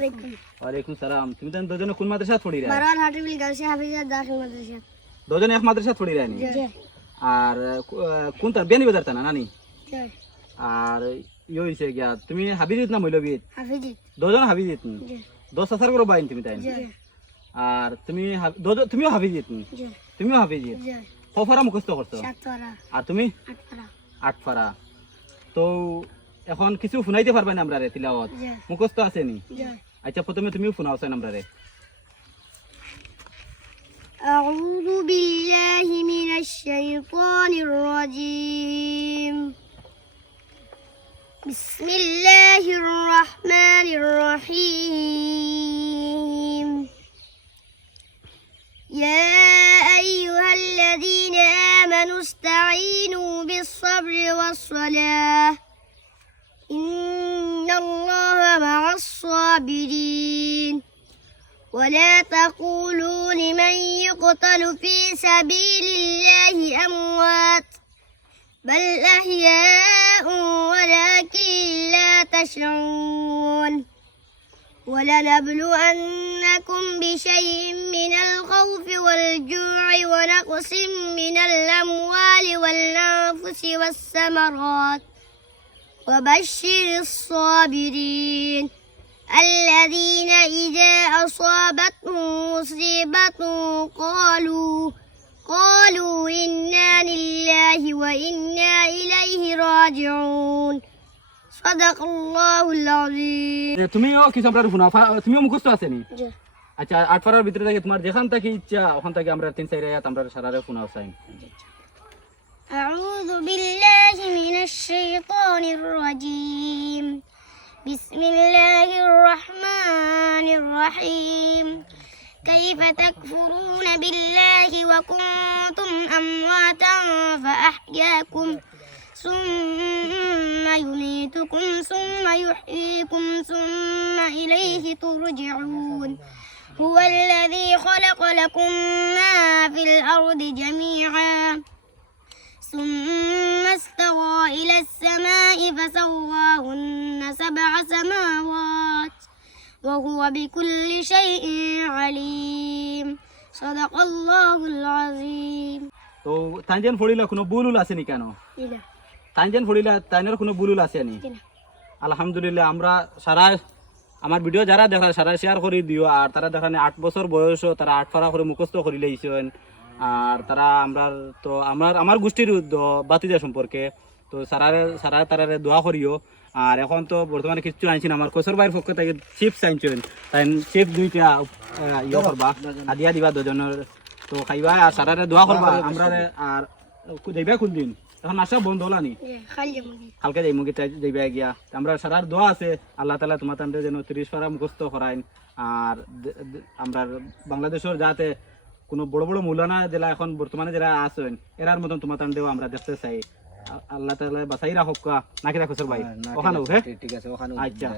আলাইকুম। ওয়ালাইকুম সালাম। তুমি তো দুজনে কোন মাদ্রাসাত পড়ি রা? বারোয়ার হাটিবিল গার্লস হাফিজা দাখিল মাদ্রাসা। দুজনে এক মাদ্রাসাত পড়ি রানি? জি আর কোন তার বেনি বাজার না নানি? জি। আর ইয়ে হইছে গিয়া তুমি হাফিজিত না মৌলবীত? হাফিজি। দুজন হাফিজিত নি? জি দশ হাজার করে বাইন তুমি তাই? জি আর তুমি তুমিও হাফিজিত নি? জি তুমিও হাফিজিত? জি। কফারা মুখস্থ করছো? 7 পারা আর তুমি? 8 পারা। 8 পারা। তো এখন কিছু শুনাইতে পারবে না আমরা রে তিলাওয়াত? জি মুখস্থ আছে নি? জি। আচ্ছা প্রথমে তুমিও শোনাও চাই আমরা রে। أعوذ بالله من الشيطان الرجيم. بسم الله الرحمن الرحيم. يا أيها الذين آمنوا استعينوا بالصبر والصلاة إن الله مع الصابرين. ولا تقولوا لمن يقتل في سبيل الله أموات بل أحياء ولكن لا تشعرون. ولنبلونكم بشيء من الخوف والجوع ونقص من الأموال والأنفس والثمرات وبشر الصابرين الذين إذا أصابتهم مصيبة قالوا إنا لله وإنا إليه راجعون. صدق الله العظيم. তুমিও কিছু আমরা শোনাও, তুমিও মুখস্থ আছে নি? জি। আচ্ছা 8 পারার ভিতরে থেকে তোমার যেখান থেকে ইচ্ছা ওখান থেকে আমরা 3-4 আয়াত আমরা সারারে শোনাও চাই। أعوذ بالله من الشيطان الرجيم. بسم الله الرحمن الرحيم. كيف تكفرون بالله وكنتم أمواتا فأحياكم ثم يميتكم ثم يحييكم ثم إليه ترجعون. هو الذي خلق لكم ما في الأرض جميعا ثم استوى إلى السماء فسواهن 7 سماوات وهو بكل شيء عليم. صدق الله العظيم. তো তানজান ফড়িলা কোনো বুলুল আছে নি কেন? إلى তানজান ফড়িলা তাইনের কোনো বুলুল আছে নি? আলহামদুলিল্লাহ আমরা সারা আমার ভিডিও যারা দেখা সারা শেয়ার করে দিও। আর তারা দেখানে 8 বছর বয়সও তারা 8 পারা করে মুখস্থ করে লইছেন। আর তারা আমার গোষ্ঠীর বাতিজা সম্পর্কে তো সারা তারারে দোয়া করিও। আর এখন তো বর্তমানে কিছু আনছেন আমার কসর ভাইয়ের পক্ষ থেকে চিপস আনছেন, তাই চিপস 2টা ইয়ে করবা হাদিয়া দিবা দুজনের। তো খাইবা আর সারারে দোয়া করবা আমরা। আর যাইবা কোন দিন? এখন আসা বন্ধ হলা নি? কালকে যাই মুগিতে যাইবা গিয়া আমরা সারার দোয়া আছে আল্লাহ তাআলা তোমার তান্ডে যেন 30 পারা মুখস্থ করাইন। আর আমরা বাংলাদেশের যাতে কোনো বড় বড় মৌলানা জেলা এখন বর্তমানে যারা আছেন এরার মতন তোমার তান্ডেও আমরা দেখতে চাই। আল্লাহ তাআলা বাঁচাই রাখুক নাকি রাখো স্যার ভাই ওখানেও। হ্যাঁ ঠিক আছে ওখানেও। আচ্ছা।